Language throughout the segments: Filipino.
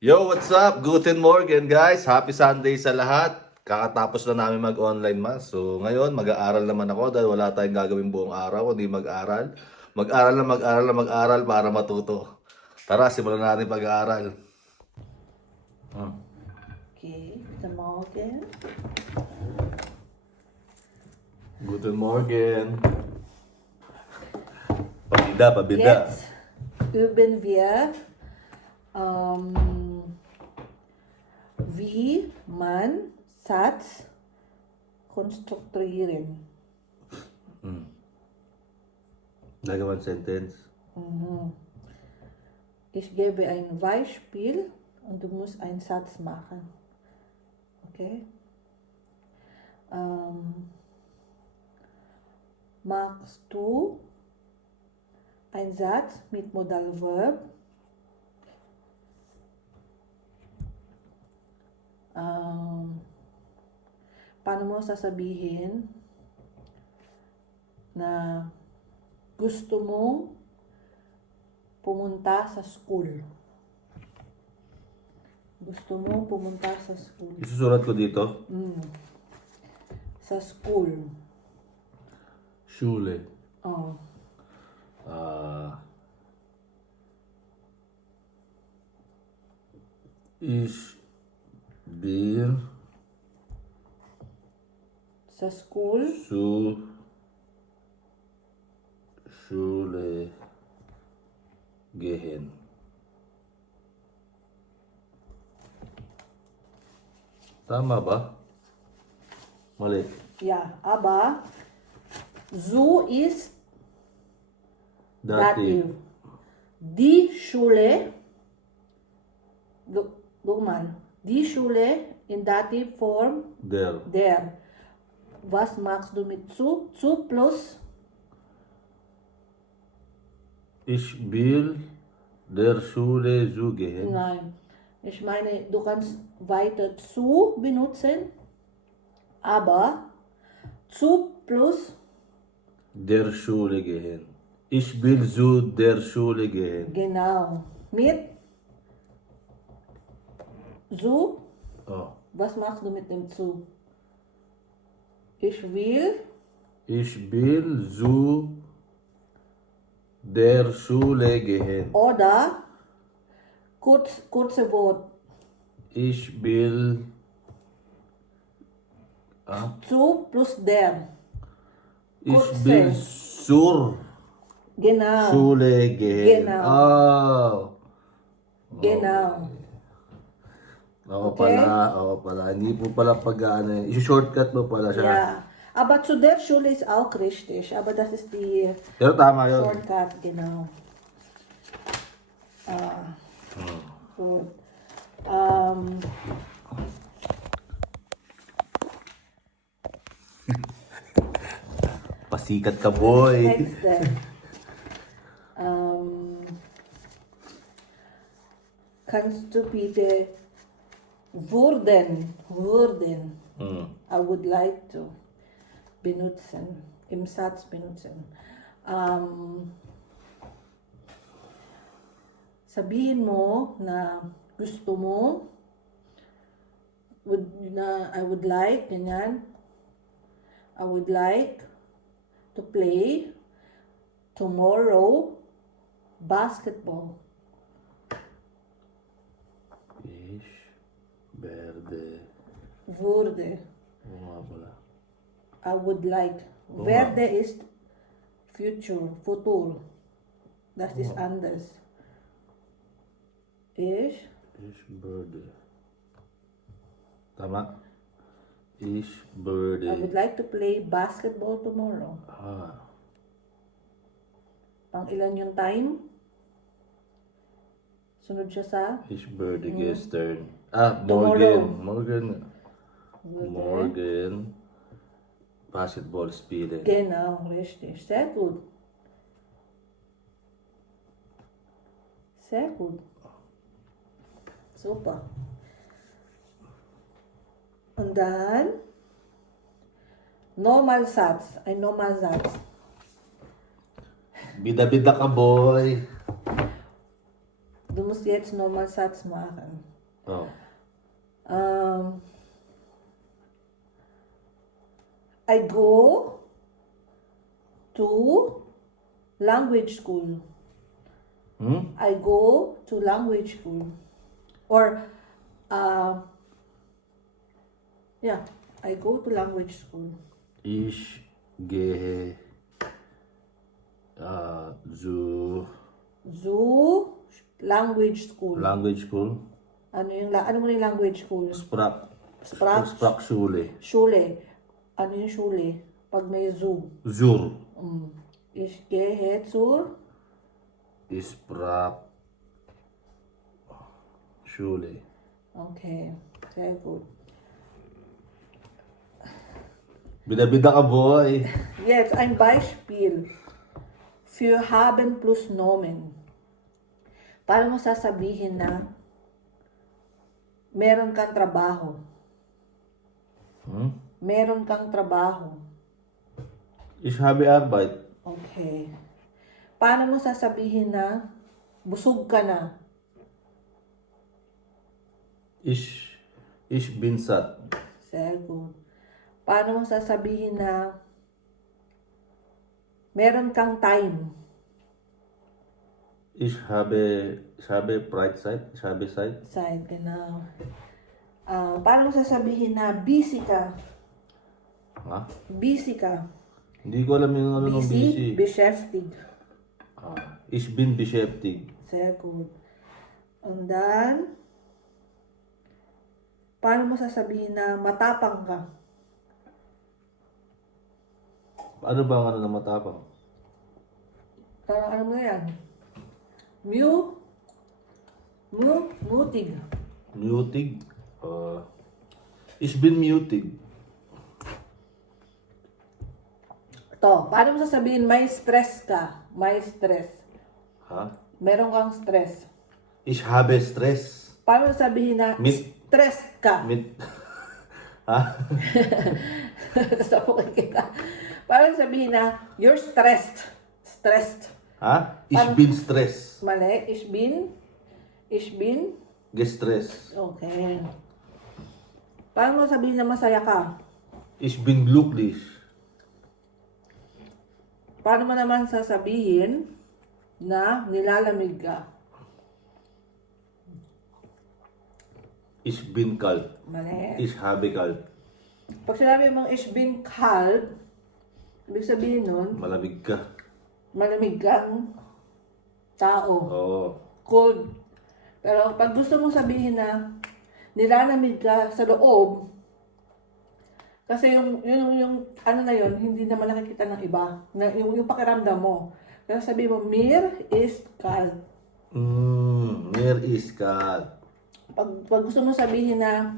Yo, what's up? Guten Morgen, guys. Happy Sunday sa lahat. Kakatapos na namin mag-online mass. So, ngayon, mag-aaral naman ako dahil wala tayong gagawin buong araw, kundi mag-aral. Mag-aral para matuto. Tara, simulan natin pag-aaral. Okay, guten Morgen. Guten Morgen. Pabida. Jetzt üben wir, wie man Satz konstruieren. Gagawan sentence. Ich gebe ein Beispiel und du musst einen Satz machen. Okay? Machst du einen Satz mit Modalverb? Paano mo sasabihin na gusto mong pumunta sa school? Gusto mong pumunta sa school? Isusulat ko dito. Sa school. Schule. Oh. Ich will Sa school. zur Schule gehen. Tama ba? Mali. Ja, aber so ist Dativ. Die Schule, guck mal, die Schule in Dativform, Der. der. Was machst du mit zu? Zu plus Ich will der Schule zu gehen. nein. Ich meine, du kannst weiter zu benutzen, aber zu plus Der Schule gehen. Ich will zu der Schule gehen. genau. Mit zu, Oh. was machst du mit dem zu? Ich will Ich will zu der Schule gehen. oder kurze Wort Ich will zu plus der. Ich Kurze. will zur Genau. Schule gehen. Genau. Oh. Genau. Oo Okay. pala. Hindi po pala pag-ano. I-shortcut mo pala siya. Ja. Aber zu der Schule ist auch richtig. Aber das ist die Pero tama yun. Shortcut, genau. Gut. Pasikat ka, boy. Nächste. Kannst du bitte würden I would like to benutzen, im Satz benutzen. Sabihin mo na gusto mo, I would like, ganyan. I would like to play tomorrow basketball. Ich werde. Würde. Oo nga pala. I would like. Oh, Werde ist future, futur. Das ist anders. Ich Ich würde. Tama? Ich würde. I would like to play basketball tomorrow. Pang ilan yung time? Sunod siya sa Ich würde gestern. Tomorrow. Morgen. Basketball spielen. Genau, richtig. Sehr gut. Sehr gut. Super. Und dann Normalsatz. Ein Normalsatz. Bida-bida ka, boy. Du musst jetzt nochmal Satz machen. Oh. I go to language school. I go to language school. Or, yeah, I go to language school. Ich gehe Zu language school. language school. Ano mo yung language school? Sprachschule. Schule. Ano yung Schule? Pag may zu. Zur. Ich gehe zur Sprachschule. Okay, sehr gut. Bida-bida ka, boy. Jetzt ein Beispiel für haben plus nomen. Paano mo sasabihin na meron kang trabaho? Meron kang trabaho. Ich habe Arbeit. Okay. Paano mo sasabihin na busog ka na? Ich bin satt. Sehr gut. Paano mo sasabihin na meron kang time? Ich habe Freizeit. Ich habe Zeit. Zeit, genau. Paano mo sasabihin na busy ka? Ha? Busy ka. Hindi ko alam yung ano ng busy. Beschäftigt. Ich bin beschäftigt. Sehr gut. Und dann, paano mo sasabihin na matapang ka? Ano ba ang ano na matapang? Ano mo yan? Mutig. Mutig. Ich bin mutig. To, paano mo sasabihin may stress ka? May stress. Ha? Meron kang stress. Ich habe Stress. Paano mo sabihin na stress ka? Mit... ha? Tapos ako kita. Paano mo sabihin na you're stressed? Stressed. Ha? Ich bin Stress. Mali. Ich bin. Gestress. Okay. Paano mo sabihin na masaya ka? Ich bin glücklich. Paano mo naman sasabihin na nilalamig ka? Ich bin kalt. Mali. Ich habe kalt. Pag sinabi mong ich bin kalt, ibig sabihin nun, Malamig ka. malamig kang tao. Oo. Cold. Pero pag gusto mong sabihin na nilalamig ka sa loob, kasi yung ano na yun, hindi naman nakikita ng iba. Na, yung pakiramdam mo. Kaya sabi mo, mir is kalt. Mir ist kalt. Pag gusto mong sabihin na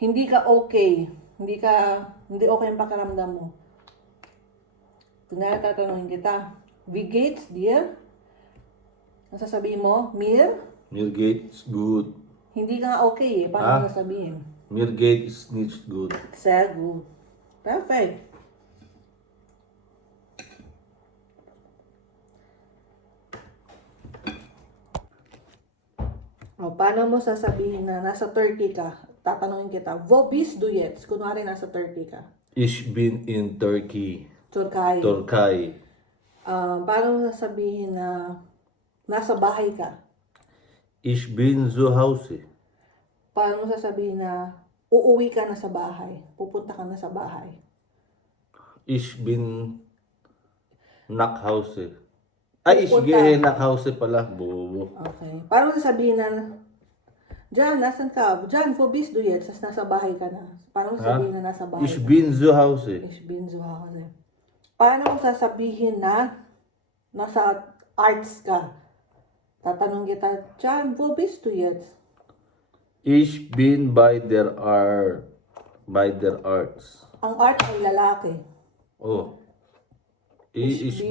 hindi ka okay, hindi okay ang pakiramdam mo. Kunwari tatanungin kita, wie geht's dir? Ang sasabihin mo, mir? Mir geht's gut. Hindi ka nga okay eh. Paano mo sasabihin? Mir geht's nicht gut. Sehr gut. Perfect. O, paano mo sasabihin na nasa Turkey ka? Tatanungin kita, wo bist du jetzt? Kunwari nasa Turkey ka. Ich bin in Turkey. Turkey. Türkei. Paano mo sasabihin na nasa bahay ka? Ich bin zu Hause. Paano mo sasabihin na uuwi ka na sa bahay? Pupunta ka na sa bahay? Ich bin nach Hause. Ay, ich Pupunta. gehe nach Hause pala. Bobo. Okay. Paano mo sasabihin na Jan, nasan ka? Jan, wo bist du jetzt? Tapos nasa bahay ka na. Paano mo sasabihin na nasa bahay Ich ka? bin zu Hause. Ich bin zu Hause. Paano mo sasabihin na nasa arts ka? Tatanong kita, Jan, wo bist du jetzt? Ich bin bei der Arts. Ang art ay lalaki. Oh. Ich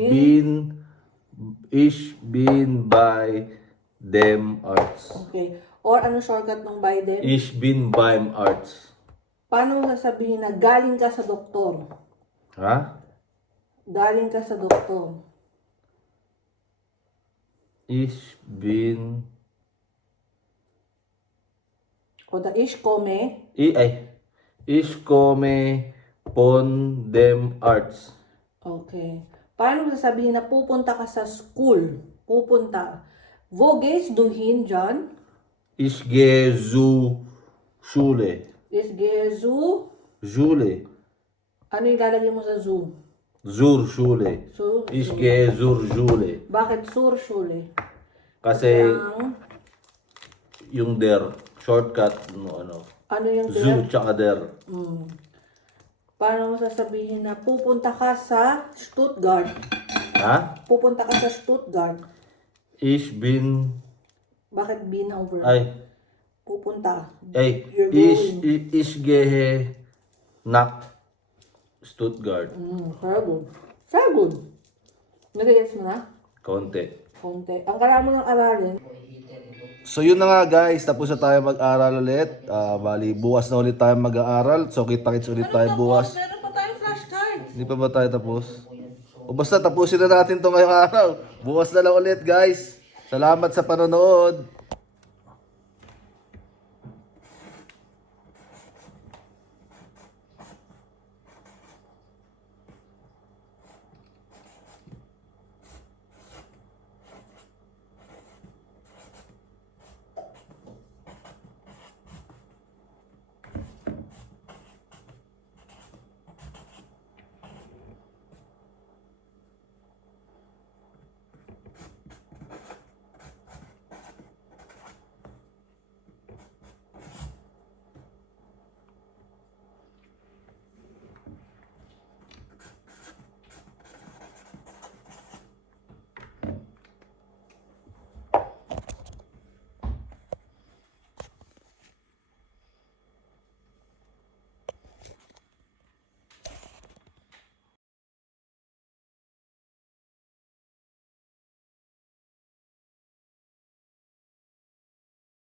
Ich bin bei dem Arts. Okay. Or ano shortcut ng by them? Ich bin beim Arts. Paano mo sasabihin na galing ka sa doktor? Ha? Galing ka sa doktor. Ich bin... Oder ich komme. Ich komme von dem Arts. Okay. Paano mo sasabihin na pupunta ka sa school? Pupunta. Wo gehst du hin, John? Ich gehe zur Schule. Ich gehe zu. Schule. Ano yung lalagay mo sa zoo? Zur Schule. So, Ich gehe zur Schule. bakit sur Schule? Kasi Ang, yung der, shortcut, no, ano. ano yung Zu, tsaka der. Paano mo sasabihin na pupunta ka sa Stuttgart? Ha? Pupunta ka sa Stuttgart. Ich bin... Bakit bin ang verb? Pupunta. You're Ich gehe nach Stuttgart. Very good. Very good. Nagigets mo na? Konti. Konti. Ang kailangan mo ng aralin. So yun na nga guys, tapos na tayo mag-aral ulit. Bali, bukas na ulit tayo mag-aaral. So kita-kits ulit tayo bukas. Meron pa tayong flashcards. Hindi pa ba tayo tapos? O basta tapusin na natin to ngayong araw. Bukas na lang ulit guys. Salamat sa panonood.